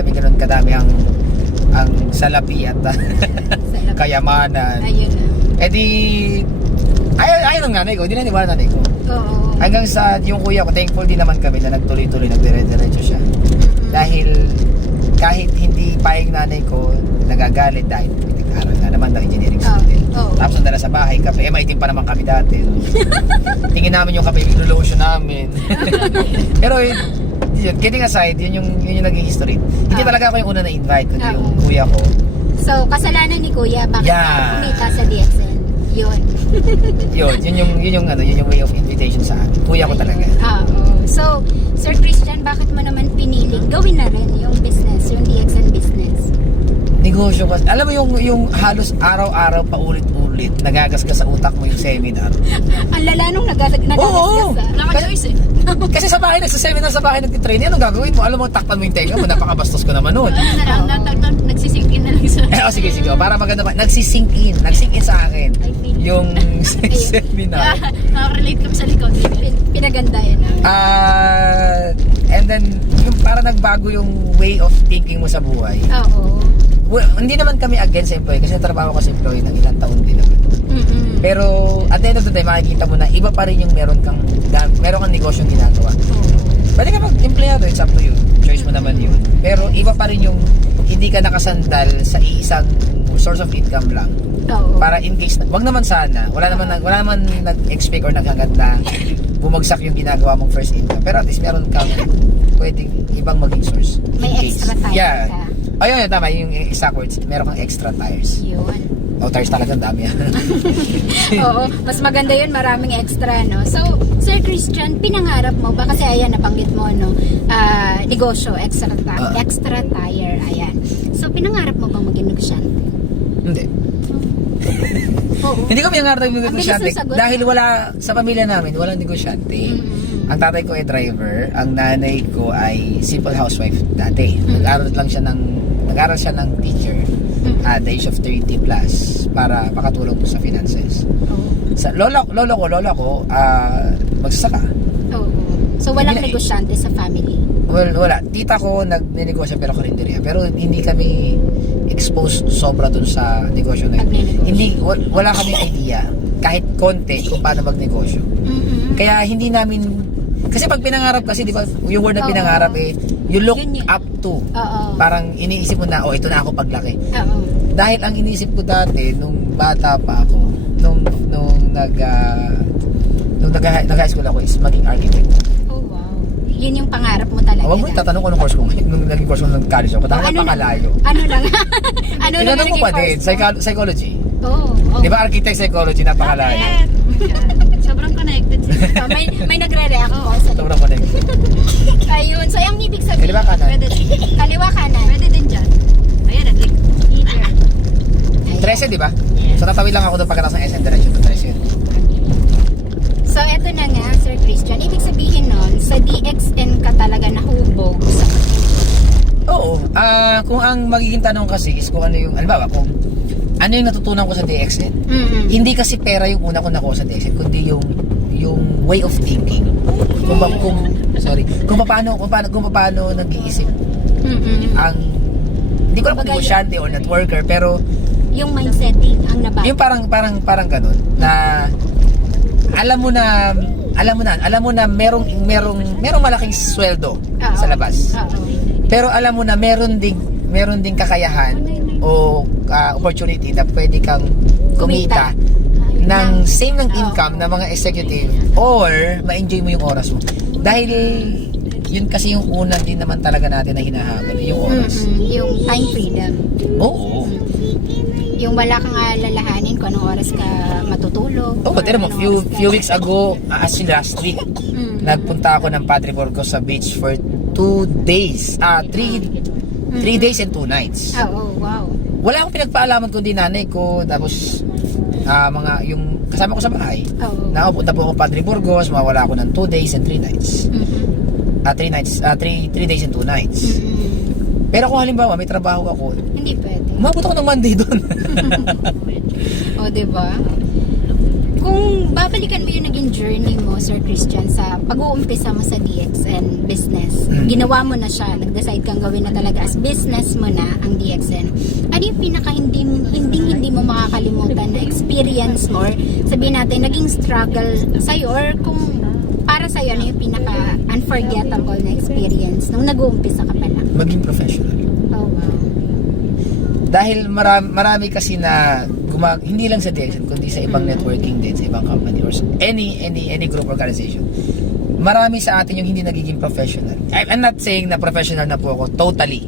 kami ganun kadami ang salapi at kayamanan. Ayun na. Eh di, ayaw ng nanay ko, hindi naniwala nanay ko. Oo. Hanggang sa yung kuya ko, thankful din naman kami na nagtuloy-tuloy, nagdire-diretso siya. Dahil kahit hindi payag nanay ko, nagagalit dahil nag-aral na naman ng engineering student. Tapos nandala sa bahay, kape, maitim pa naman kami dati. Tingin namin yung kape, lotion namin. Pero yun, kidding aside, yun yung naging history. Hindi talaga ako yung una na-invite, kundi yung kuya ko. So, kasalanan ni kuya, bakit kumita sa DXN? Yun. yun yung way of invitation sa akin. Kuya ko talaga. Oo. So, Sir Christian, bakit mo naman piniling gawin na rin yung business, yung DXN business? Negosyo kasi. Alam mo yung halos araw-araw paulit-ulit nagagas ka sa utak mo yung seminar. Ang lala nung nagagas Oo. ka. Naka-choice eh. Kasi sa bahay, nagsa-seminar sa bahay, nagtitrain, anong gagawin mo? Alam mo, takpan mo yung tenga mo, napakabastos ko naman noon. Nagsisink in na lang sa... Sige, para maganda pa. Nagsisink in sa akin. Yung seminar. Relate kami sa likod. Pinaganda yun. And then, yung para nagbago yung way of thinking mo sa buhay. Oo. Well, hindi naman kami against employee kasi natrabaho ko sa employee ng ilang taon din naman. Pero at the end of the day, makikita mo na iba pa rin yung meron kang negosyong ginagawa. Pwede ka mag-empleyado, it's up to you. Choice mo naman yun. Pero iba pa rin yung hindi ka nakasandal sa isang source of income lang. Para in case, wag naman sana, wala naman nag-expect or naghangad na bumagsak yung ginagawa mong first income. Pero at least meron kang pwedeng ibang maging source. May extra tires ka. Ayun, tama, yung exact words, meron kang extra tires. Yun. Tires talaga, dami yan. Oo, mas maganda yun, maraming extra, no? So, Sir Christian, pinangarap mo ba? Kasi ayan, nabanggit mo, no? Negosyo, extra tire, ayan. So, pinangarap mo bang maging negosyante? Hindi. Oo. Hindi ko pinangarap maging negosyante. Ang bilis ng sagot. Dahil wala, sa pamilya namin, walang negosyante. Ang tatay ko ay driver, ang nanay ko ay simple housewife dati. Nag-aral siya ng teacher at the age of 30 plus para makatulong sa finances. Sa lola ko, magsasaka. So, walang negosyante sa family? Well, wala. Tita ko nagnenegosyo pero karinderya. Pero hindi kami exposed sobra dun sa negosyo na yun. Wala kami idea kahit konti kung paano magnegosyo. Kaya hindi namin, kasi pag pinangarap kasi, di ba, yung word na pinangarap you look up to. Parang iniisip mo na, ito na ako paglaki. Dahil ang iniisip ko dati, nung bata pa ako, nung nag-high school ako is maging architect. Oh, wow. Yun yung pangarap mo talaga. Huwag mo itatanong kung anong course ko. Nung naging course ko ng college ako, napakalayo. Ano lang? Ano lang Tinanong ko naging pa din, course mo? psychology. Oh. Di ba architect psychology, napakalayo. Sobrang connected siya. May nagre-react po. Sobrang connected. Ayun. So, yung ibig sabihin. Kaliwa kanan. Pwede din. Kaliwa kanan. Pwede din dyan. Ayan, nag-click. Trece, di ba? So, tatawid lang ako doon pagkatapos ng SM direction to Trece. So, eto na nga, Sir Christian. Ibig sabihin nun, sa DXN ka talaga nahubog sa... Oo. Kung ang magiging tanong kasi is kung ano yung, halimbawa, kung ano yung natutunan ko sa DXN, hindi kasi pera yung una ko nakuha sa DXN, kundi yung way of thinking. Kung paano nag-iisip ang, hindi ko lang kung negosyante or networker, pero yung mindsetting ang nabago. yung parang ganun na alam mo na merong malaking sweldo sa labas. Pero alam mo na meron ding kakayahan o opportunity na pwede kang kumita ng same ng income ng mga executive or ma-enjoy mo yung oras mo. Dahil yun kasi yung una din naman talaga natin na hinahabol, yung oras. Yung time freedom. Oo. Yung wala kang alalahanin kung anong oras ka matutulog. Tira mo, few weeks ago, as in last week, nagpunta ako ng Padre Burgos sa beach for 2 days. 3 days and 2 nights. Wow. Wala akong pinagpaalaman kundi nanay ko, tapos yung kasama ko sa bahay. Nakapunta po ako Padre Burgos, mawala ako ng 2 days and 3 nights. 3 days and 2 nights. Pero kung halimbawa may trabaho ako, hindi pwede. umabot ako ng Monday doon. O, diba? Kung babalikan mo yung naging journey mo, Sir Christian, sa pag-uumpisa mo sa DXN business, ginawa mo na siya, nag-decide kang gawin na talaga as business mo na ang DXN. Ano yung pinaka hindi mo makakalimutan na experience mo, or sabihin natin, naging struggle sa'yo, or kung para sa'yo, ano yung pinaka unforgettable na experience nung nag-uumpisa ka pa lang? Maging professional. Oh, wow. Dahil marami kasi na hindi lang sa DXN, kundi sa ibang networking din, sa ibang company, or any group organization. Marami sa atin yung hindi nagiging professional. I'm not saying na professional na po ako, totally.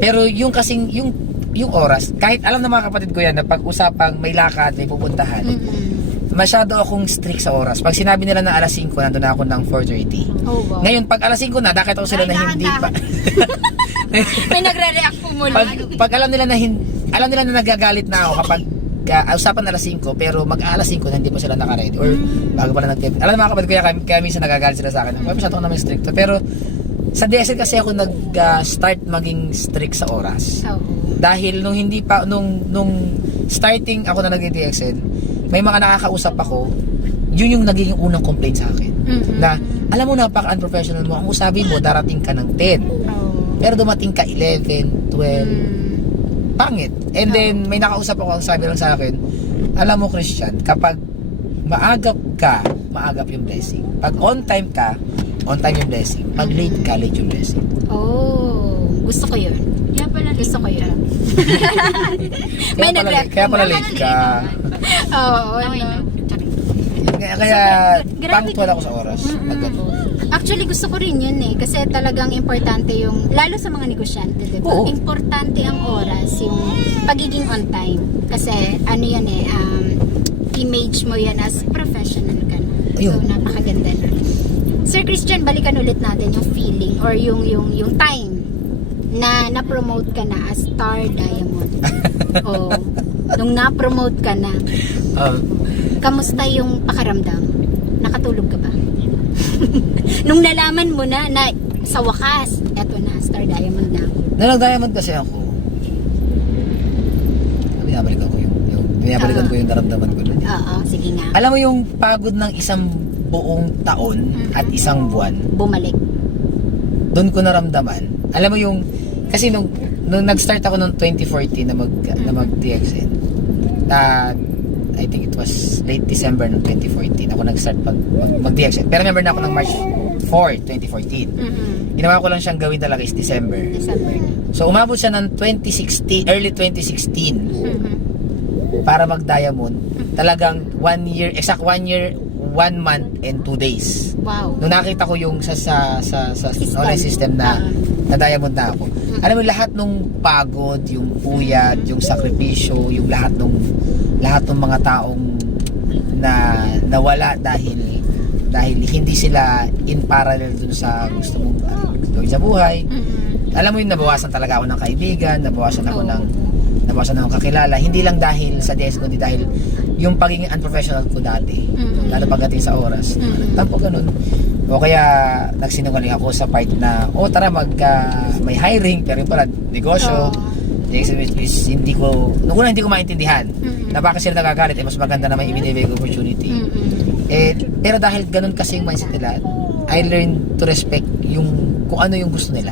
Pero yung kasing, yung oras, kahit alam na mga kapatid ko yan, na pag-usapang may lakad, may pupuntahan, masyado akong strict sa oras. Pag sinabi nila na alas 5, nandun na ako ng 4:30. Oh, wow. Ngayon, pag alas 5 na, dakit ako sila na hindi pa. May nagre-react po muna. Pag alam nila na nagagalit na ako kapag usapan alas 5, pero mag-alas 5 na hindi pa sila naka-ready, or bago pa na alam na mga kapatid, kaya minsan nagagalit sila sa akin. Masyado ko naman strict. Pero sa DSL kasi ako nag-start maging strict sa oras. Oh. Dahil nung starting ako na nag-DXN, may mga nakakausap ako, yun yung naging unang complaint sa akin. Na, alam mo, napaka-unprofessional mo. Ang usapin mo, darating ka ng 10. Pero dumating ka 11, 12, pangit. And then, may nakausap ako, ang sabi lang sa akin, alam mo, Christian, kapag maagap ka, maagap yung blessing. Pag on time ka, on time yung blessing. Pag late ka, late yung blessing. Oh, gusto ko yun. Kaya pala Gusto ko yun. May nag-react. Kaya pala late ka. Oo, Okay, ano. Kaya Grabe punctual ka. ako sa oras. Pag ganun. Actually, gusto ko rin yun eh. Kasi talagang importante yung, lalo sa mga negosyante, diba? Oo. Importante ang oras, yung pagiging on time. Kasi, ano yan eh, image mo yan as professional ka na. So, Ayun. napakaganda na. Sir Christian, balikan ulit natin yung feeling or yung time na na-promote ka na as Star Diamond. O, nung na-promote ka na, kamusta yung pakaramdam? Nakatulog ka ba? Nung nalaman mo na sa wakas, eto na, Star Diamond na. Nag-diamond kasi ako. Binabalikan ko yung naramdaman ko nun. Oo, sige nga. Alam mo yung pagod ng isang buong taon at isang buwan, Bumalik. doon ko naramdaman. Alam mo yung, kasi nung nag-start ako noong 2014 na mag-DXN, I think it was late December ng 2014 ako nag-start mag-DXN. Pero remember na ako ng March 4, 2014. Ginawa ko lang siyang gawin talaga is December. December na. So umabot siya ng early 2016 para mag-diamond. Talagang 1 year, 1 month and 2 days. Wow. Nung nakita ko yung sa online system na diamond na ako. Alam mo, lahat nung pagod, yung puyat, yung sakripisyo, yung lahat ng mga taong na nawala dahil hindi sila in parallel dun sa gusto mong gawin sa buhay. Alam mo yun, nabawasan talaga ako ng kaibigan, nabawasan ako ng kakilala, hindi lang dahil sa DS, kundi dahil yung pagiging unprofessional ko dati, lalo pagdating sa oras. Tampo ganun. O kaya nagsinungaling ako sa part na tara may hiring, pero yung pala negosyo. Is hindi ko maintindihan na baka sila nagagalit, mas maganda na may ibinibigay opportunity. Pero dahil ganun kasi yung mindset nila, I learned to respect kung ano yung gusto nila.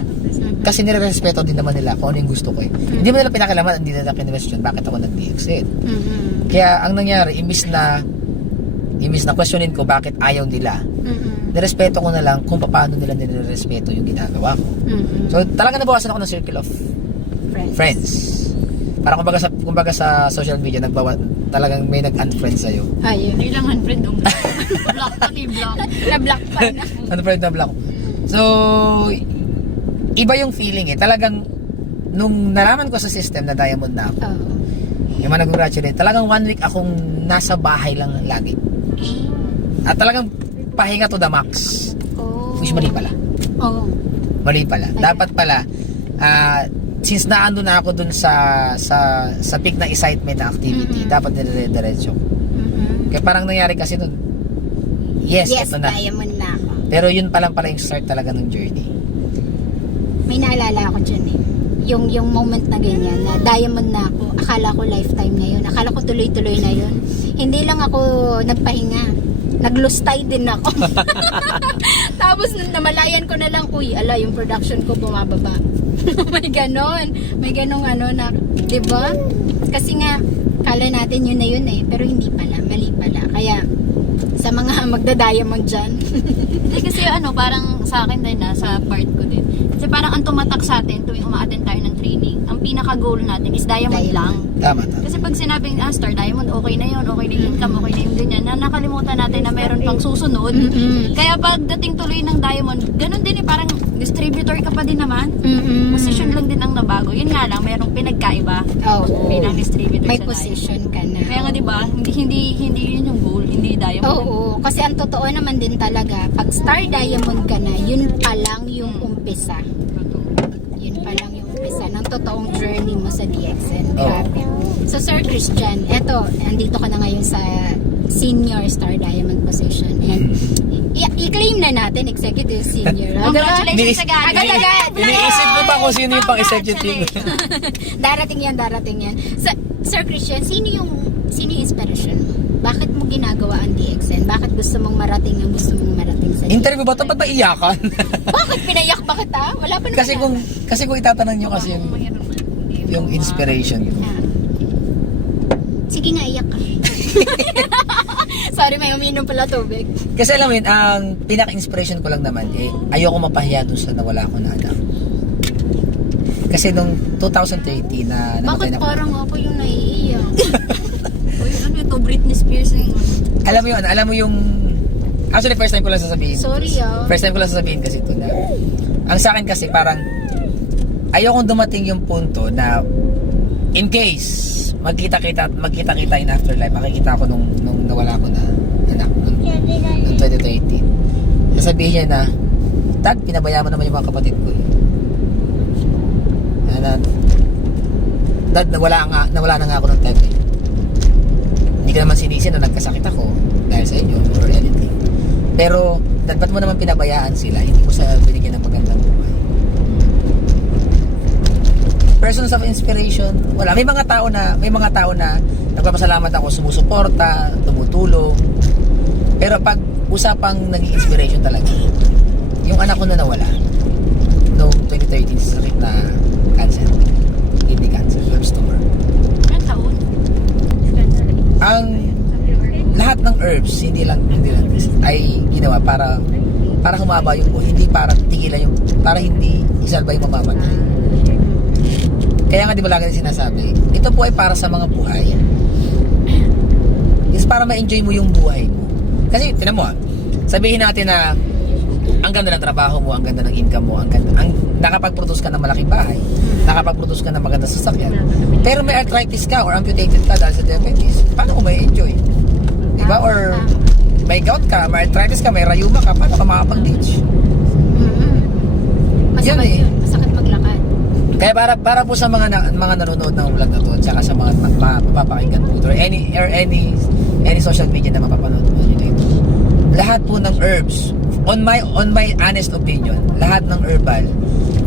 Kasi nire-respeto din naman nila kung ano yung gusto ko eh. Hindi mo nila pinakilaman, hindi nila kinwestiyon bakit ako nag-DXN. Kaya ang nangyari, imbis na questionin ko bakit ayaw nila, nirespeto ko na lang kung paano nila nire-respeto yung ginagawa ko. So talaga nabawasan ako ng circle of friends. Para kumbaga sa social media, talagang may nag-unfriend sa'yo. Ayun. Hindi lang unfriend. Block pa, block. Na-block pa na. Unfriend na block. So, iba yung feeling eh. Talagang, nung nalaman ko sa system na diamond na ako, yung mga nag-congratulate, talagang 1 week akong nasa bahay lang lagi. At talagang pahinga to the max. Which mali pala. Mali pala. Dapat pala, since naando na ako dun sa peak na excitement na activity, dapat dire-diretso. Kaya parang nangyari kasi nun, yes, ito na. Diamond na ako. Pero yun pa lang pala yung start talaga ng journey. May naalala ako dyan eh. Yung moment na ganyan, na diamond na ako, akala ko lifetime na yun, akala ko tuloy-tuloy na yun. hindi lang ako nagpahinga. Naglustay din ako. Tapos nung namalayan ko na lang, uy, ala, yung production ko bumababa. May ganon. May ganong ano na, 'di ba? Kasi nga, kala natin yun na yun eh. Pero hindi pala, mali pala. Kaya, sa mga magda-diamond dyan. Hindi kasi parang sa akin din sa part ko din. Kasi parang ang tumatak sa atin tuwing uma-attend tayo ng training, ang pinaka-goal natin is diamond lang. Tama. Kasi pag sinabing Star Diamond, okay na yun, okay na yung income, okay na yung ganyan, na nakalimutan natin na meron pang susunod. Kaya pagdating tuloy ng diamond, ganun din parang distributor ka pa din naman. Position lang din ang nabago. Yun nga lang, merong pinagkaiba Oo. bilang distributor May sa position diamond. ka na. Kaya nga diba, hindi yun yung goal, hindi diamond. Oo, kasi ang totoo naman din talaga, pag Star Diamond ka na, yun pa lang yung umpisa. Yun pa lang yung umpisa ng totoong journey mo sa DXN. Grabe. So Sir Christian, eto, andito ka na ngayon sa senior Star Diamond position. And i-claim na natin executive senior. Congratulations Ni- again. Agad-agad. Iniisip mo pa kung sino yung pang-executive. Darating yan. Sir Christian, sino yung inspiration mo? Bakit mo ginagawa ang DXN? Bakit gusto mong marating ang gusto mong marating sa DXN? Interview ba ito? Ba't ba iyakan? Bakit pinayak ba kita? Wala pa naman. kasi kung itatanong nyo kasi yung inspiration ko. Ah. Sige nga, iyak ka. Sorry, may uminom pala tubig. Kasi alam mo yun, ang pinaka-inspiration ko lang naman, ayoko mapahiya dun sa nawala ko na anak. Kasi nung 2030 na namatay Bakit na ko. parang ako yung naiiyak? Uy, ito, Britney Spears na yun. Alam mo yung actually first time ko lang sasabihin. Sorry First time ko lang sasabihin kasi ito na ang sa akin kasi parang ayokong dumating yung punto na in case magkita-kita in afterlife, makikita ko nung nawala ko na anak nung 2018. Sasabihin niya na, Dad, pinabayaan mo naman yung mga kapatid ko. Dad, nawala na nga ako ng time eh. Hindi ka naman sinisi na nagkasakit ako dahil sa inyo or anything. Pero, Dad, ba't mo naman pinabayaan sila? Hindi mo sa binigyan ng magandang buhay. Persons of inspiration, wala. May mga tao na nagpapasalamat ako, sumusuporta, tumutulong. Pero pag usapang naging inspiration talaga, yung anak ko na nawala noong 2013 sa sakit na cancer, kidney cancer, Wilms tumor. Ilang taon? Ang lahat ng herbs, hindi lang ay ginawa para humaba yung buhay, hindi para tigilan yung, para hindi isalba yung mamamatay. Kaya nga di ba lagi sinasabi, ito po ay para sa mga buhay. Is para ma-enjoy mo yung buhay mo. Kasi, tinan mo sabihin natin na ang ganda ng trabaho mo, ang ganda ng income mo, ang nakapag-produce ka ng malaking bahay, nakapag-produce ka ng magandang sasakyan. Pero may arthritis ka or amputated ka dahil sa diabetes, paano mo may enjoy? Diba? Or may gout ka, may arthritis ka, may rayuma ka, paano ka makapag-ditch? Masakit Yun eh. yun. Masakit maglakad. Kaya para po sa mga nanonood ng vlog na to, at saka sa mga mapapakinggan po ito, or any social media na mapapanood po nyo ito, lahat po ng herbs, on my honest opinion, lahat ng herbal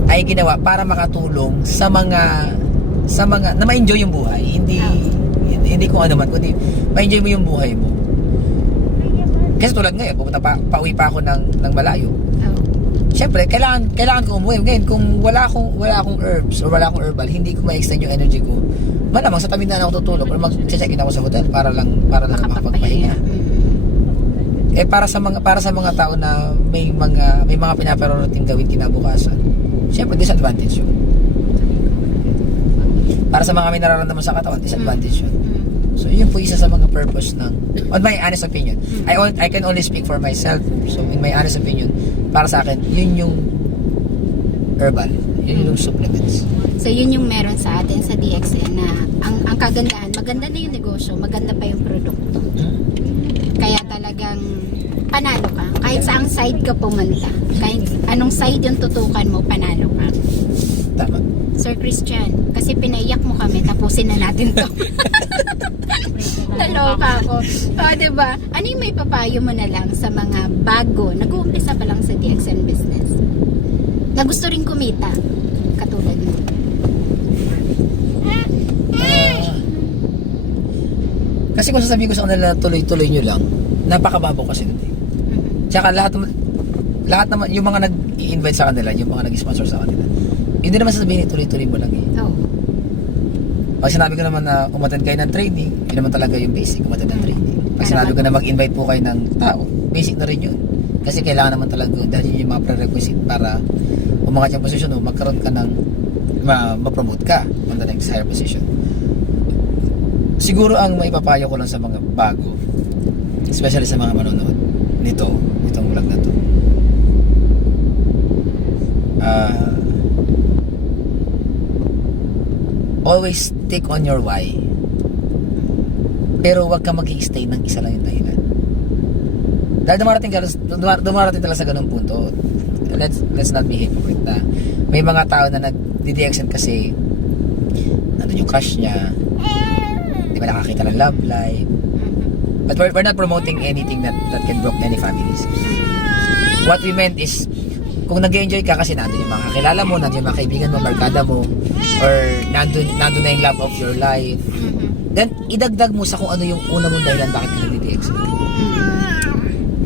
ay ginawa para makatulong sa mga na ma-enjoy yung buhay. Hindi kung ano man, kundi ma-enjoy mo yung buhay mo. Kasi tulad ngayon, pupunta pauwi pa ako ng malayo. Siyempre, kailangan ko umuwi. Ngayon, kung wala akong herbs or wala akong herbal, hindi ko ma-extend yung energy ko. Malamang sa tabi na ako tutulog or mag-check-in ako sa hotel para lang makapagpahinga. Para sa mga tao na may mga pinaparoroting gawin kinabukasan. Siyempre, disadvantage yun. Para sa mga may nararamdaman sa katawan, disadvantage yun. So, yun po isa sa mga purpose on my honest opinion. I can only speak for myself. So, in my honest opinion, para sa akin, yun yung herbal. Yun yung supplements. So, yun yung meron sa atin sa DXN na ang kagandahan, maganda na yung negosyo, maganda pa yung produkto. Kaya talagang panalo ka. Kahit saang side ka pumunta, kahit anong side yung tutukan mo, panalo ka. Tama. Sir Christian, kasi pinaiyak mo kami, tapusin na natin to. Naloka ako. Diba? Ano yung may papayo mo na lang sa mga bago, nag-uumpisa pa lang sa DXN business, na gusto rin kumita, katulad mo? Kasi kung sasabihin ko sa kanila na tuloy-tuloy nyo lang, napakababaw kasi nun eh. Tsaka lahat naman, yung mga nag-i-invite sa kanila, yung mga nag-sponsor sa kanila, hindi naman sasabihin tuloy-tuloy mo lang eh. Oo. Pag sinabi ko naman na umattend kayo ng training, yun naman talaga yung basic, umattend ng training. Pag sinabi ko na mag-invite po kayo ng tao, basic na rin yun. Kasi kailangan naman talaga yun, dahil yun yung mga prerequisite para umangat yung position mo, magkaroon ka ng ma-promote ka on the next higher position. Siguro ang maipapayo ko lang sa mga bago, especially sa mga manonood itong vlog na to, always stick on your why, pero wag ka mag-i-stay ng isa lang yung dahilan. Dahil dumarating talaga sa ganung punto, let's not be hypocrite na may mga tao na nag-DDXN kasi nandun yung crush niya, di ba nakakita ng love life. But we're not promoting anything that can broke any families. What we meant is, kung nag-enjoy ka kasi nandun yung mga kakilala mo, nandun yung mga kaibigan mo, barkada mo, or nandun na yung love of your life, then idagdag mo sa kung ano yung una mong dahilan bakit ka nag-DDXN.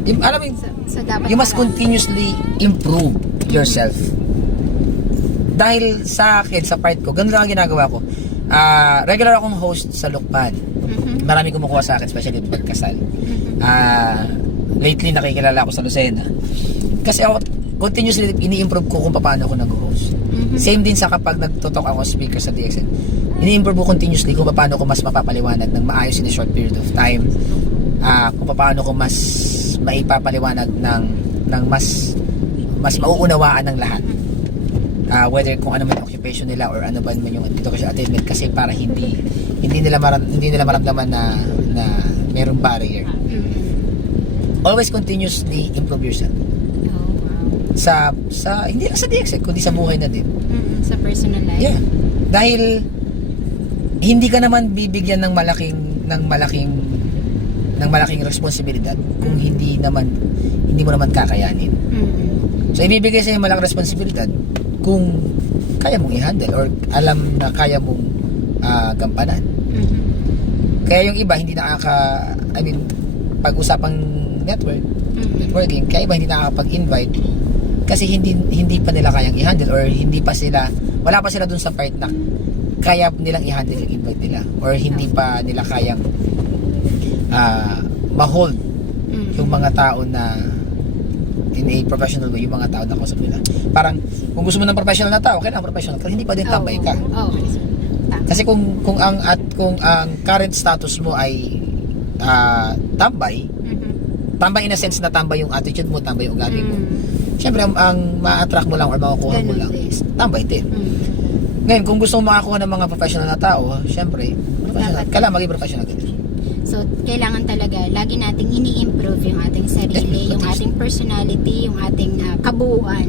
Alam mo, So, dapat you must continuously improve yourself. Dahil sa akin, sa part ko, ganun lang ang ginagawa ko. Regular akong host sa Lukban. Marami kumukuha sa akin, especially pagkasal. Lately, nakikilala ako sa Lucena. Kasi ako, continuously, ini-improve ko kung paano ako nag-host. Same din sa kapag nagtutok ako speaker sa DXN. Ini-improve ko continuously kung paano ko mas mapapaliwanag ng maayos in a short period of time. Kung paano ko mas maipapaliwanag ng mas mauunawaan ng lahat. Whether kung ano man yung occupation nila or ano ba man yung dito kasi attainment, kasi para hindi nila maramdaman na mayroong barrier. Always continuously improve yourself. Oh, wow. Sa hindi lang sa DXN kundi sa buhay na din. Sa personal life. Yeah. Dahil hindi ka naman bibigyan ng malaking responsibilidad kung hindi mo naman kakayanin. So ibibigay sa iyo malaking responsibilidad kung kaya mong i-handle or alam na kaya mong gampanan. Kaya yung iba hindi pag-usapang networking, kaya iba hindi nakakapag-invite kasi hindi pa nila kayang i-handle or wala pa sila dun sa part na kaya nilang i-handle yung invite nila or hindi pa nila kayang ma-hold yung mga tao na in a professional way, yung mga tao na kausap nila. Parang kung gusto mo ng professional na tao, kailangan professional ka, hindi pa din tambay ka. Kasi kung ang current status mo ay tambay in a sense na tambay yung attitude mo, tambay yung ugali mo, syempre ang ma-attract mo lang or makukuha mo lang is tambay din. Ngayon, kung gusto mo makakuha ng mga professional na tao, syempre kailangan maging professional ka din. So, kailangan talaga lagi nating ini-improve yung ating sarili, yung ating personality, yung ating kabuuan.